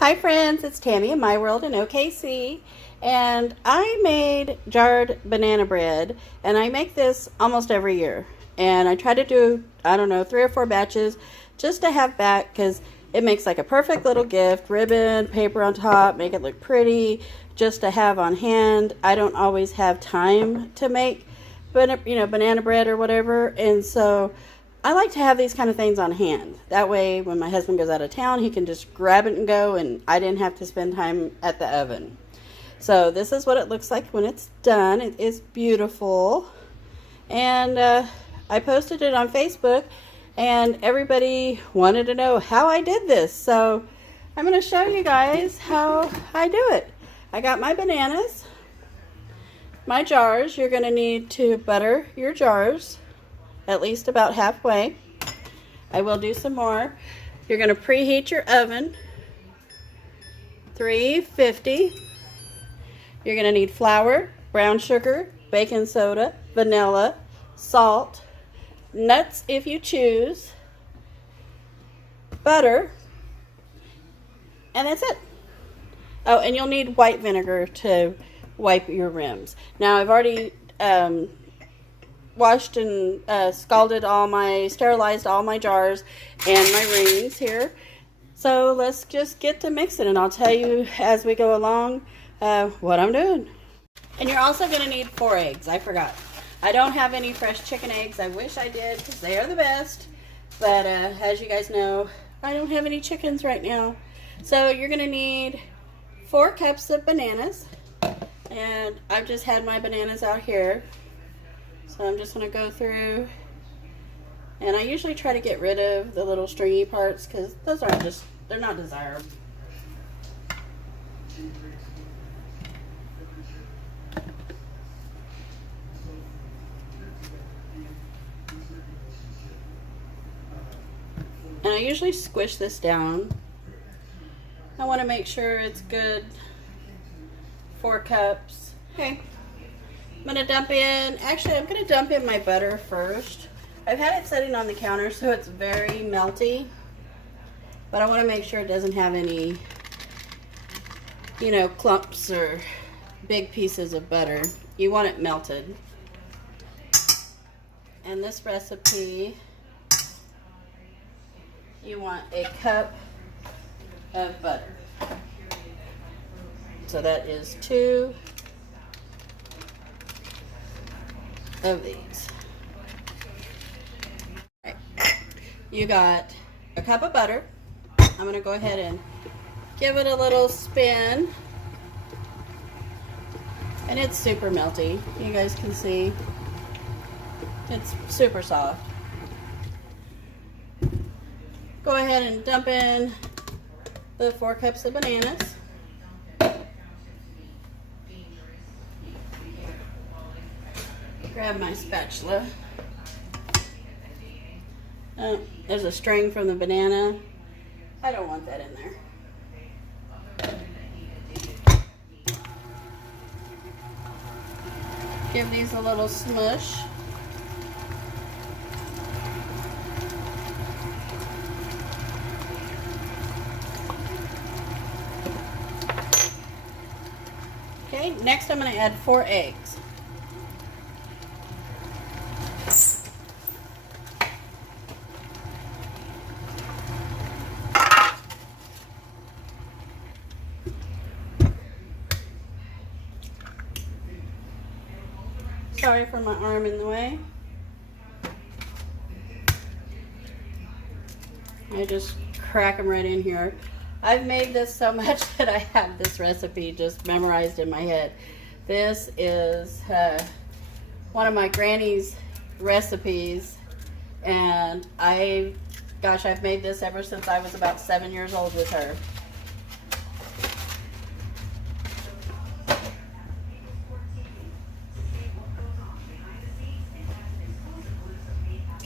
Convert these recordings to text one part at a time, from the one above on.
Hi friends, it's Tammy in My World in OKC, and I made jarred banana bread, and I make this almost every year, and I try to do, I don't know, 3 or 4 batches just to have back because it makes like a perfect little gift, ribbon, paper on top, make it look pretty, just to have on hand. I don't always have time to make banana bread or whatever, and so I like to have these kind of things on hand. That way, when my husband goes out of town, he can just grab it and go, and I didn't have to spend time at the oven. So this is what it looks like when it's done. It is beautiful. And I posted it on Facebook, and everybody wanted to know how I did this. So I'm going to show you guys how I do it. I got my bananas, my jars. You're going to need to butter your jars at least about halfway. I will do some more. You're going to preheat your oven, 350. You're going to need flour, brown sugar, baking soda, vanilla, salt, nuts if you choose, butter, and that's it. Oh, and you'll need white vinegar to wipe your rims. Now I've already washed and sterilized all my jars and my rings here. So let's just get to mixing, and I'll tell you as we go along what I'm doing. And you're also going to need 4 eggs. I forgot. I don't have any fresh chicken eggs. I wish I did because they are the best. But as you guys know, I don't have any chickens right now. So you're going to need 4 cups of bananas. And I've just had my bananas out here. So I'm just going to go through, and I usually try to get rid of the little stringy parts because those aren't they're not desirable. And I usually squish this down. I want to make sure it's good. 4 cups. Okay. I'm going to dump in my butter first. I've had it sitting on the counter so it's very melty, but I want to make sure it doesn't have any, clumps or big pieces of butter. You want it melted. And this recipe, you want a cup of butter. So that is 2 of these. Right. You got a cup of butter. I'm going to go ahead and give it a little spin. And it's super melty. You guys can see it's super soft. Go ahead and dump in the 4 cups of bananas. Grab my spatula. There's a string from the banana. I don't want that in there. Give these a little smush. Okay, next I'm going to add 4 eggs. Sorry for my arm in the way. I just crack them right in here. I've made this so much that I have this recipe just memorized in my head. This is one of my granny's recipes, and I've made this ever since I was about 7 years old with her.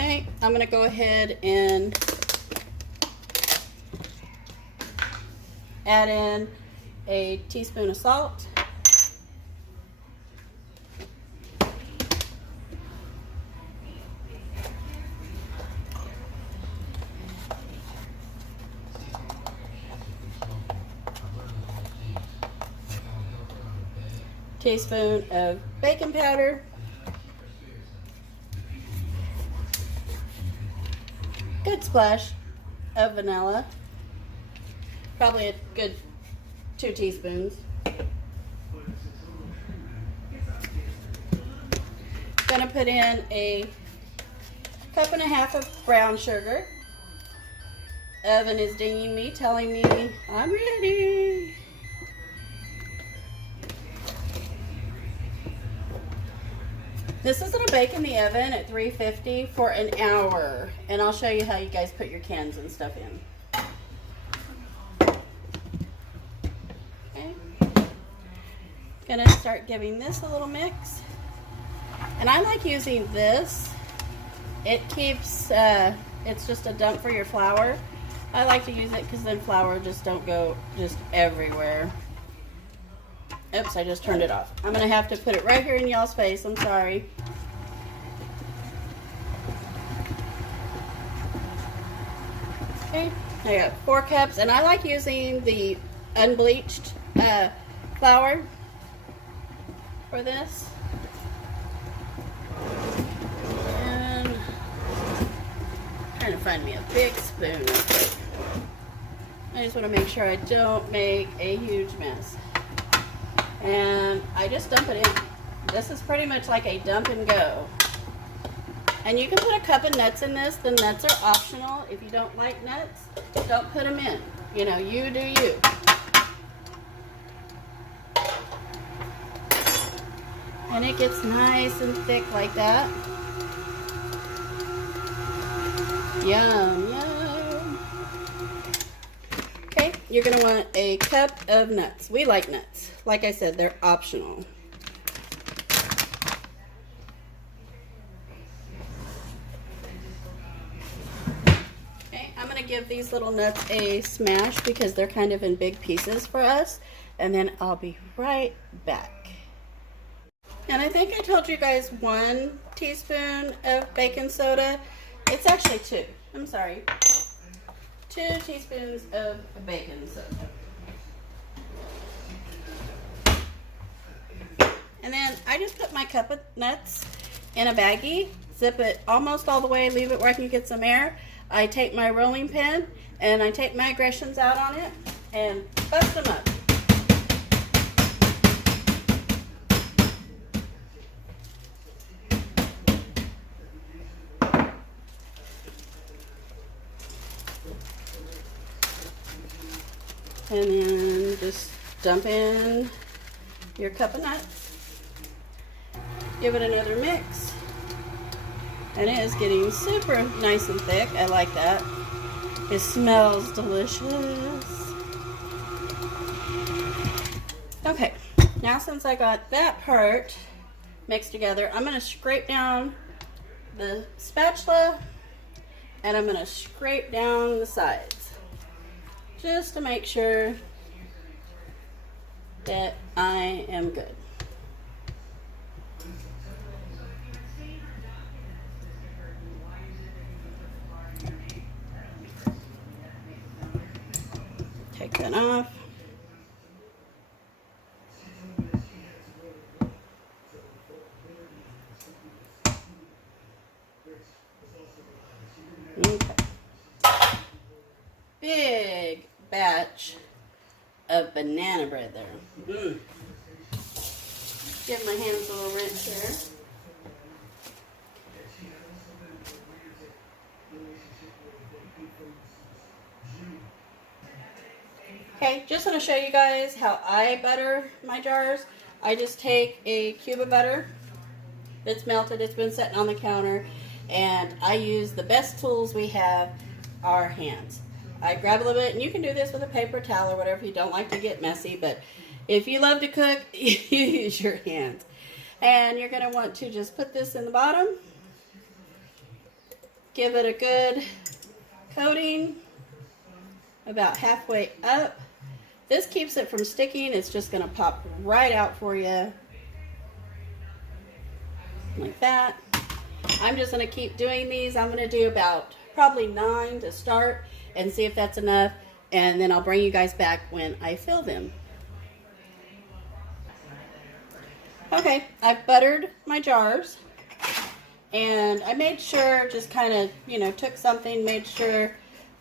Okay, I'm going to go ahead and add in a teaspoon of salt. teaspoon of baking powder, good splash of vanilla, probably a good 2 teaspoons. Gonna put in a 1.5 cups of brown sugar. Oven is dinging me, telling me I'm ready. This is gonna bake in the oven at 350 for an hour, and I'll show you how you guys put your cans and stuff in. Okay. Gonna start giving this a little mix. And I like using this. It keeps, it's just a dump for your flour. I like to use it because then flour just don't go just everywhere. Oops, I just turned it off. I'm gonna have to put it right here in y'all's face, I'm sorry. Okay, I got 4 cups, and I like using the unbleached flour for this. And I'm trying to find me a big spoon real quick. I just want to make sure I don't make a huge mess. And I just dump it in. This is pretty much like a dump and go. And you can put a cup of nuts in this. The nuts are optional. If you don't like nuts, don't put them in. You know, you do you. And it gets nice and thick like that. Yum, yum. Okay, you're gonna want a cup of nuts. We like nuts. Like I said, they're optional. Okay, I'm gonna give these little nuts a smash because they're kind of in big pieces for us. And then I'll be right back. And I think I told you guys 1 teaspoon of baking soda. It's actually 2. I'm sorry. 2 teaspoons of baking soda. And then I just put my cup of nuts in a baggie, zip it almost all the way, leave it where I can get some air. I take my rolling pin and I take my aggressions out on it and bust them up. And then just dump in your cup of nuts. Give it another mix. And it is getting super nice and thick. I like that. It smells delicious. Okay, now since I got that part mixed together, I'm gonna scrape down the spatula and I'm gonna scrape down the sides, just to make sure that I am good. Take that off. Okay. Big batch of banana bread there. Give my hands a little rinse here. Okay, just want to show you guys how I butter my jars. I just take a cube of butter. It's melted, it's been sitting on the counter, and I use the best tools we have, our hands. I grab a little bit, and you can do this with a paper towel or whatever if you don't like to get messy, but if you love to cook, you use your hands. And you're going to want to just put this in the bottom, give it a good coating about halfway up. This keeps it from sticking. It's just going to pop right out for you like that. I'm just going to keep doing these. I'm going to do about probably 9 to start and see if that's enough, and then I'll bring you guys back when I fill them. Okay, I've buttered my jars, and I made sure, just kind of, you know, took something, made sure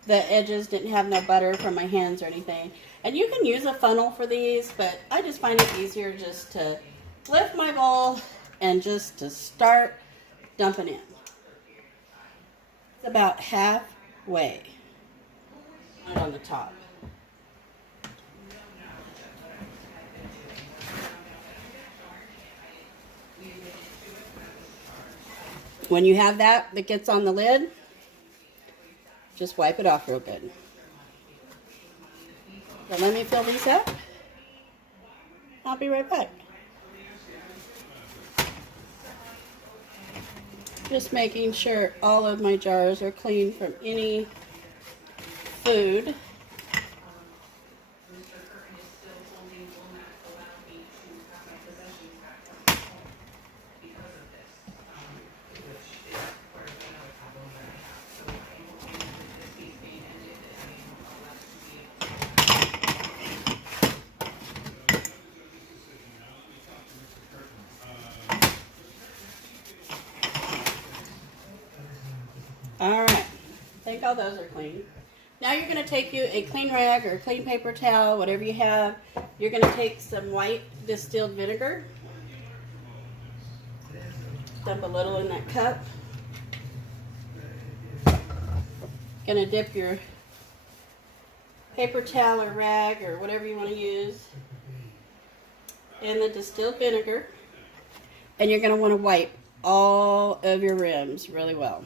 the edges didn't have no butter from my hands or anything. And you can use a funnel for these, but I just find it easier just to lift my bowl and just to start dumping in. It's about halfway right on the top. When you have that gets on the lid, just wipe it off real good. But let me fill these up. I'll be right back. Just making sure all of my jars are clean from any food. All right, I think all those are clean. Now you're going to take you a clean rag or a clean paper towel, whatever you have. You're going to take some white distilled vinegar. Dump a little in that cup. Going to dip your paper towel or rag or whatever you want to use in the distilled vinegar. And you're going to want to wipe all of your rims really well.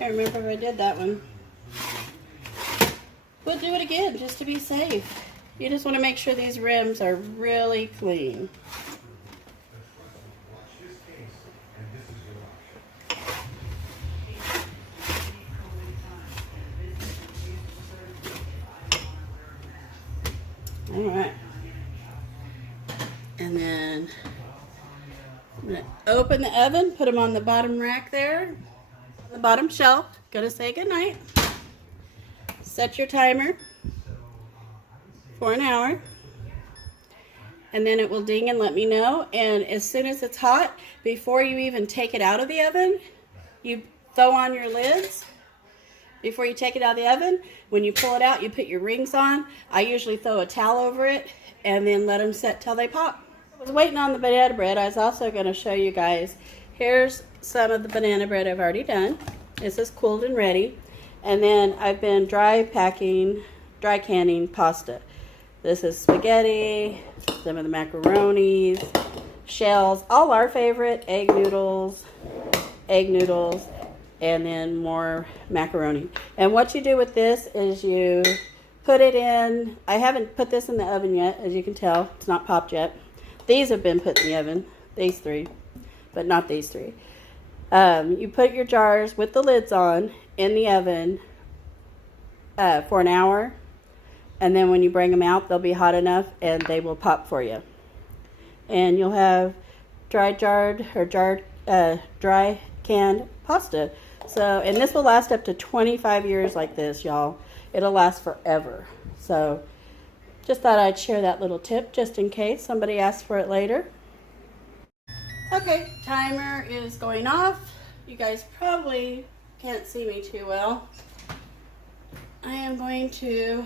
I remember if I did that one. We'll do it again just to be safe. You just want to make sure these rims are really clean. All right. And then I'm going to open the oven, put them on the bottom rack there. The bottom shelf. Gonna say goodnight. Set your timer for an hour, and then it will ding and let me know. And as soon as it's hot, before you even take it out of the oven, you throw on your lids. Before you take it out of the oven, when you pull it out, you put your rings on. I usually throw a towel over it and then let them set till they pop. I was waiting on the banana bread. I was also going to show you guys. Here's some of the banana bread I've already done. This is cooled and ready. And then I've been dry canning pasta. This is spaghetti, some of the macaronis, shells, all our favorite, egg noodles, and then more macaroni. And what you do with this is you put it in. I haven't put this in the oven yet, as you can tell. It's not popped yet. These have been put in the oven, these three, but not these three. You put your jars with the lids on in the oven for an hour, and then when you bring them out, they'll be hot enough and they will pop for you. And you'll have dry canned pasta. So, and this will last up to 25 years like this, y'all. It'll last forever. So, just thought I'd share that little tip just in case somebody asks for it later. Okay, timer is going off. You guys probably can't see me too well. I am going to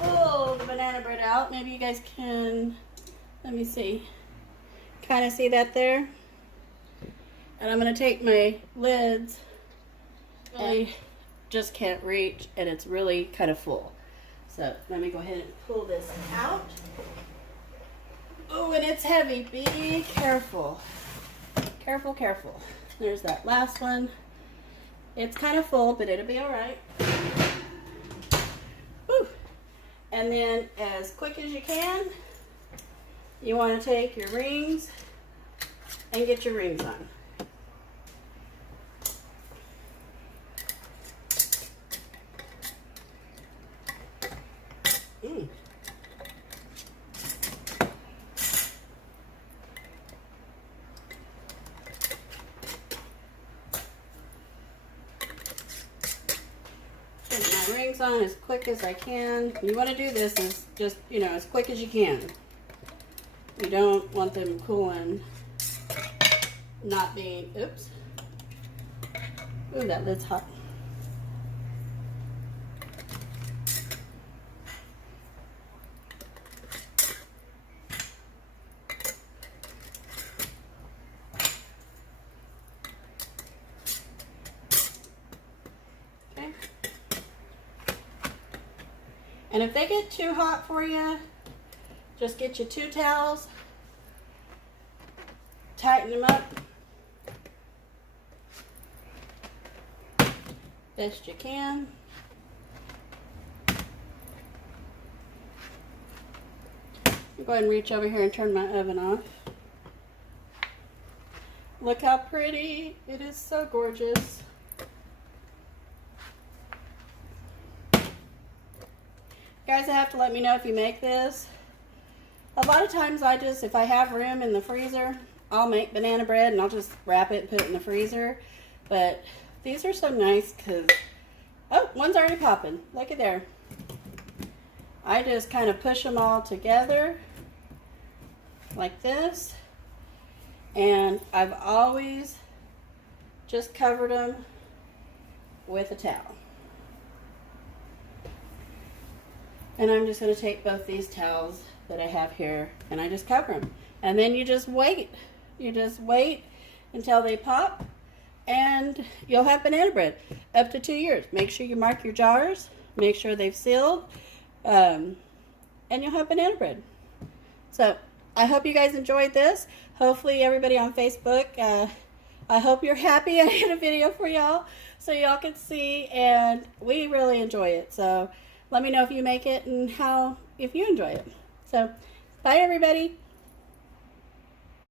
pull the banana bread out. Maybe you guys can, let me see, kind of see that there? And I'm going to take my lids. I just can't reach, and it's really kind of full. So let me go ahead and pull this out. Oh, and it's heavy. Be careful. Careful, careful. There's that last one. It's kind of full, but it'll be all right. Whew. And then as quick as you can, you want to take your rings and get your rings on. rings on as quick as I can. You want to do this as just, you know, as quick as you can. You don't want them cooling, not being, oops. Ooh, that lid's hot. And if they get too hot for you, just get your 2 towels, tighten them up best you can. I'll go ahead and reach over here and turn my oven off. Look how pretty. It is so gorgeous. Guys, I have to let me know if you make this. A lot of times if I have room in the freezer, I'll make banana bread and I'll just wrap it and put it in the freezer. But these are so nice because, oh, one's already popping. Look at there. I just kind of push them all together like this. And I've always just covered them with a towel. And I'm just going to take both these towels that I have here and I just cover them. And then you just wait. You just wait until they pop and you'll have banana bread up to 2 years. Make sure you mark your jars. Make sure they've sealed. And you'll have banana bread. So I hope you guys enjoyed this. Hopefully everybody on Facebook, I hope you're happy I did a video for y'all so y'all can see, and we really enjoy it. So let me know if you make it and if you enjoy it. So bye everybody.